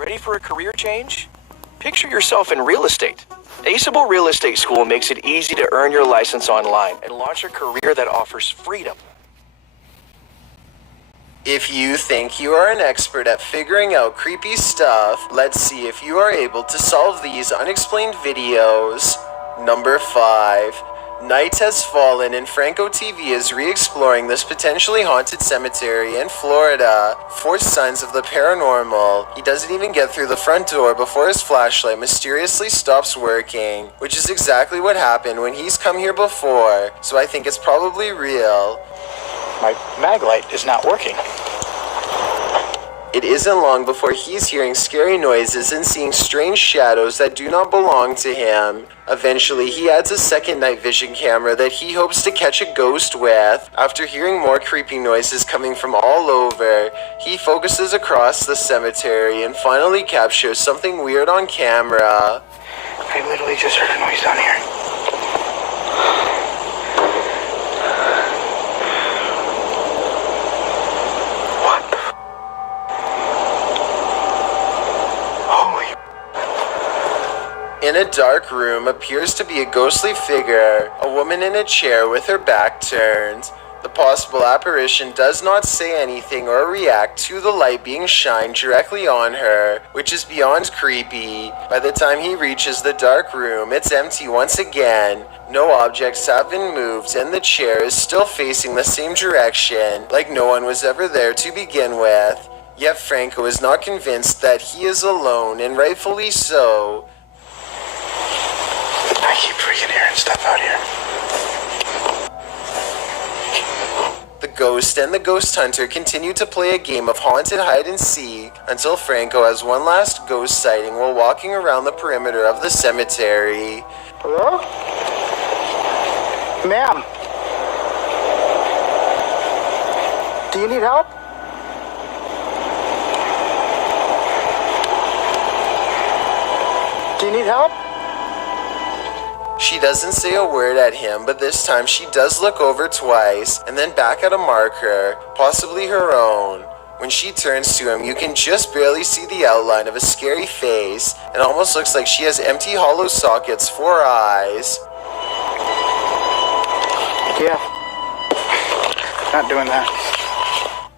Ready for a career change? Picture yourself in real estate. Aceable Real Estate School makes it easy to earn your license online and launch a career that offers freedom. If you think you are an expert at figuring out creepy stuff, let's see if you are able to solve these unexplained videos. Number 5. Night has fallen and Franco TV is re-exploring this potentially haunted cemetery in Florida for signs of the paranormal. He doesn't even get through the front door before his flashlight mysteriously stops working, which is exactly what happened when he's come here before, so I think it's probably real. My mag light is not working. It isn't long before he's hearing scary noises and seeing strange shadows that do not belong to him. Eventually, he adds a second night vision camera that he hopes to catch a ghost with. After hearing more creepy noises coming from all over, he focuses across the cemetery and finally captures something weird on camera. I literally just heard a noise down here. In a dark room appears to be a ghostly figure, a woman in a chair with her back turned. The possible apparition does not say anything or react to the light being shined directly on her, which is beyond creepy. By the time he reaches the dark room, it's empty once again. No objects have been moved and the chair is still facing the same direction, like no one was ever there to begin with. Yet Franco is not convinced that he is alone, and rightfully so. I keep freaking hearing stuff out here. The ghost and the ghost hunter continue to play a game of haunted hide-and-seek until Franco has one last ghost sighting while walking around the perimeter of the cemetery. Hello? Ma'am? Do you need help? Do you need help? She doesn't say a word at him, but this time she does look over twice and then back at a marker, possibly her own. When she turns to him, you can just barely see the outline of a scary face. It almost looks like she has empty hollow sockets for eyes. Yeah. Not doing that.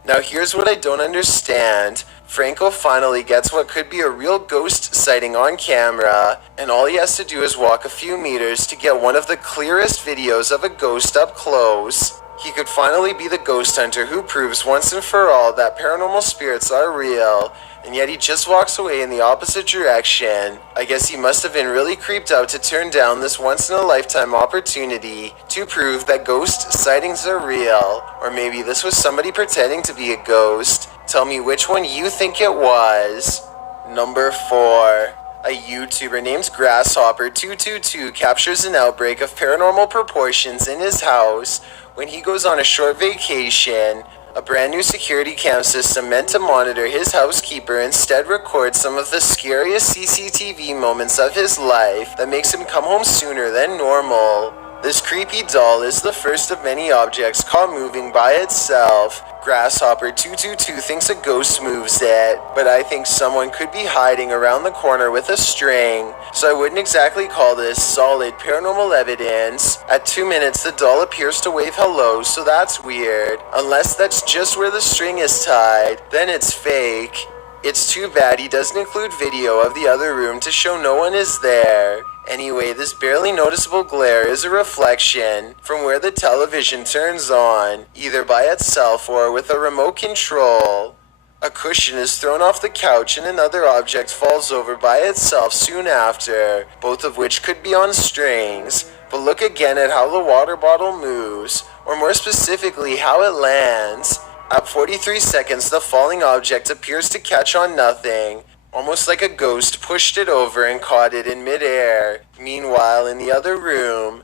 Now here's what I don't understand. Franco finally gets what could be a real ghost sighting on camera, and all he has to do is walk a few meters to get one of the clearest videos of a ghost up close. He could finally be the ghost hunter who proves once and for all that paranormal spirits are real, and yet he just walks away in the opposite direction. I guess he must have been really creeped out to turn down this once-in-a-lifetime opportunity to prove that ghost sightings are real. Or maybe this was somebody pretending to be a ghost. Tell me which one you think it was. Number 4. A YouTuber named Grasshopper222 captures an outbreak of paranormal proportions in his house when he goes on a short vacation. A brand new security cam system meant to monitor his housekeeper instead records some of the scariest CCTV moments of his life that makes him come home sooner than normal. This creepy doll is the first of many objects caught moving by itself. Grasshopper222 thinks a ghost moves it, but I think someone could be hiding around the corner with a string, so I wouldn't exactly call this solid paranormal evidence. At 2 minutes, the doll appears to wave hello, so that's weird. Unless that's just where the string is tied, then it's fake. It's too bad he doesn't include video of the other room to show no one is there. Anyway, this barely noticeable glare is a reflection from where the television turns on, either by itself or with a remote control. A cushion is thrown off the couch and another object falls over by itself soon after, both of which could be on strings. But look again at how the water bottle moves, or more specifically, how it lands. At 43 seconds, the falling object appears to catch on nothing, almost like a ghost pushed it over and caught it in midair. Meanwhile, in the other room,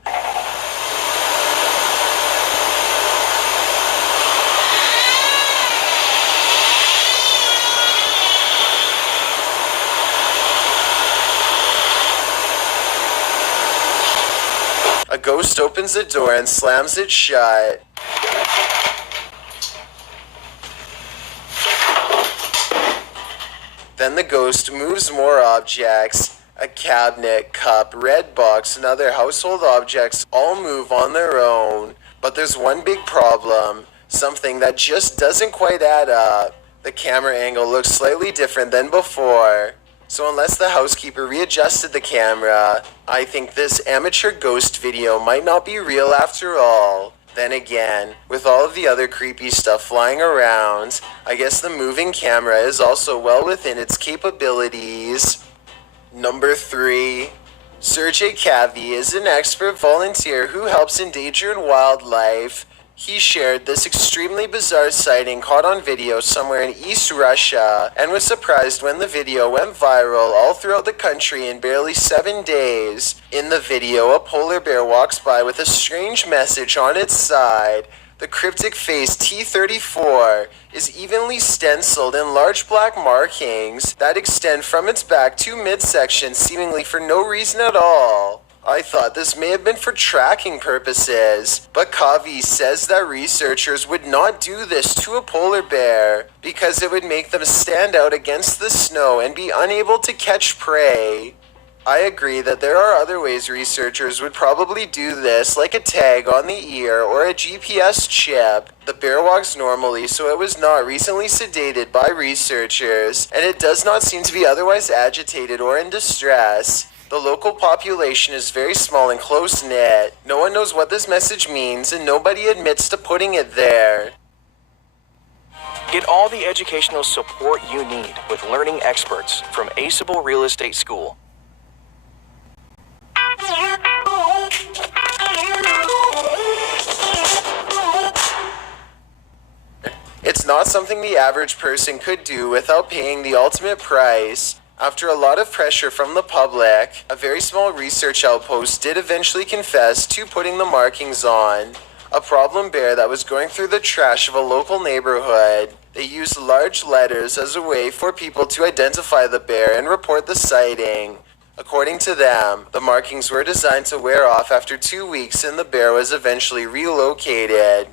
a ghost opens the door and slams it shut. Then the ghost moves more objects. A cabinet, cup, red box, and other household objects all move on their own. But there's one big problem, something that just doesn't quite add up. The camera angle looks slightly different than before. So unless the housekeeper readjusted the camera, I think this amateur ghost video might not be real after all. Then again, with all of the other creepy stuff flying around, I guess the moving camera is also well within its capabilities. Number 3. Sergey Kavi is an expert volunteer who helps endangered wildlife. He shared this extremely bizarre sighting caught on video somewhere in East Russia and was surprised when the video went viral all throughout the country in barely 7 days. In the video, a polar bear walks by with a strange message on its side. The cryptic phrase T34 is evenly stenciled in large black markings that extend from its back to midsection seemingly for no reason at all. I thought this may have been for tracking purposes, but Kavi says that researchers would not do this to a polar bear because it would make them stand out against the snow and be unable to catch prey. I agree that there are other ways researchers would probably do this, like a tag on the ear or a GPS chip. The bear walks normally, so it was not recently sedated by researchers, and it does not seem to be otherwise agitated or in distress. The local population is very small and close-knit. No one knows what this message means, and nobody admits to putting it there. Get all the educational support you need with learning experts from Aceable Real Estate School. It's not something the average person could do without paying the ultimate price. After a lot of pressure from the public, a very small research outpost did eventually confess to putting the markings on. A problem bear that was going through the trash of a local neighborhood. They used large letters as a way for people to identify the bear and report the sighting. According to them, the markings were designed to wear off after 2 weeks and the bear was eventually relocated.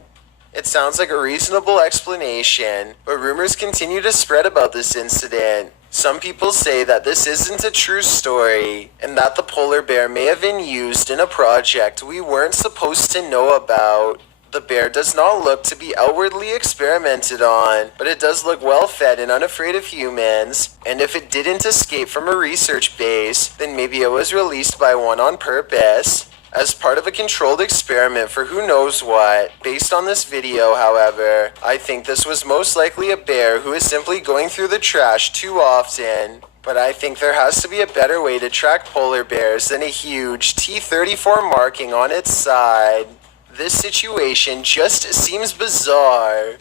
It sounds like a reasonable explanation, but rumors continue to spread about this incident. Some people say that this isn't a true story, and that the polar bear may have been used in a project we weren't supposed to know about. The bear does not look to be outwardly experimented on, but it does look well fed and unafraid of humans, and if it didn't escape from a research base, then maybe it was released by one on purpose, as part of a controlled experiment for who knows what. Based on this video, however, I think this was most likely a bear who is simply going through the trash too often. But I think there has to be a better way to track polar bears than a huge T34 marking on its side. This situation just seems bizarre.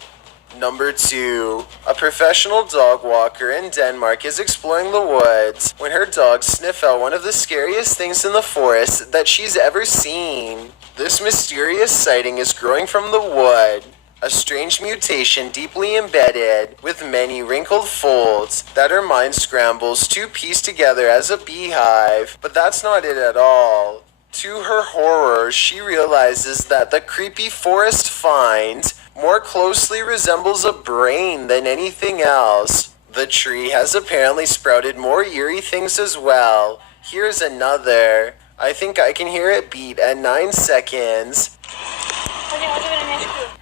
Number 2. A professional dog walker in Denmark is exploring the woods when her dogs sniff out one of the scariest things in the forest that she's ever seen. This mysterious sighting is growing from the wood. A strange mutation deeply embedded with many wrinkled folds that her mind scrambles to piece together as a beehive. But that's not it at all. To her horror, she realizes that the creepy forest find more closely resembles a brain than anything else. The tree has apparently sprouted more eerie things as well. Here's another. I think I can hear it beat at 9 seconds.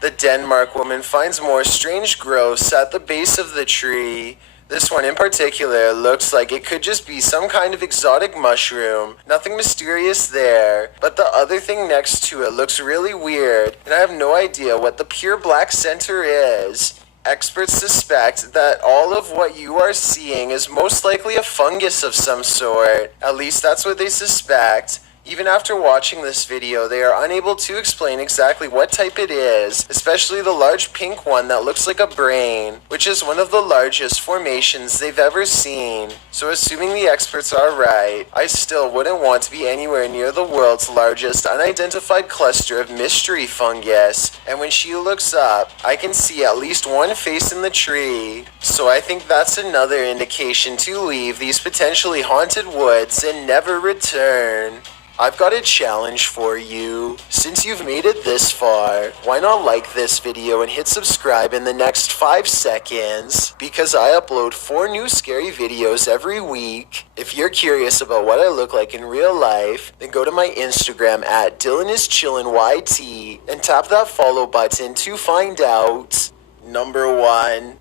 The Denmark woman finds more strange growths at the base of the tree. This one in particular looks like it could just be some kind of exotic mushroom. Nothing mysterious there, but the other thing next to it looks really weird, and I have no idea what the pure black center is. Experts suspect that all of what you are seeing is most likely a fungus of some sort. At least that's what they suspect. Even after watching this video, they are unable to explain exactly what type it is, especially the large pink one that looks like a brain, which is one of the largest formations they've ever seen. So assuming the experts are right, I still wouldn't want to be anywhere near the world's largest unidentified cluster of mystery fungus. And when she looks up, I can see at least one face in the tree. So I think that's another indication to leave these potentially haunted woods and never return. I've got a challenge for you. Since you've made it this far, why not like this video and hit subscribe in the next 5 seconds? Because I upload 4 new scary videos every week. If you're curious about what I look like in real life, then go to my Instagram at DylanIsChillinYT and tap that follow button to find out. Number 1.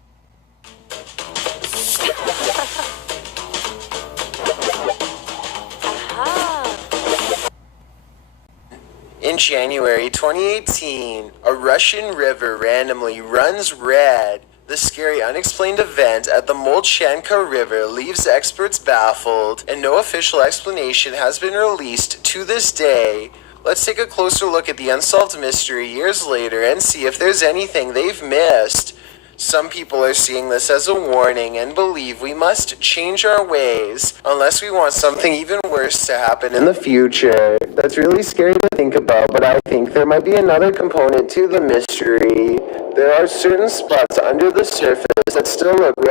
In January 2018, a Russian river randomly runs red. The scary unexplained event at the Molchanka River leaves experts baffled, and no official explanation has been released to this day. Let's take a closer look at the unsolved mystery years later and see if there's anything they've missed. Some people are seeing this as a warning and believe we must change our ways unless we want something even worse to happen in the future. That's really scary to think about, but I think there might be another component to the mystery. There are certain spots under the surface that still look relatively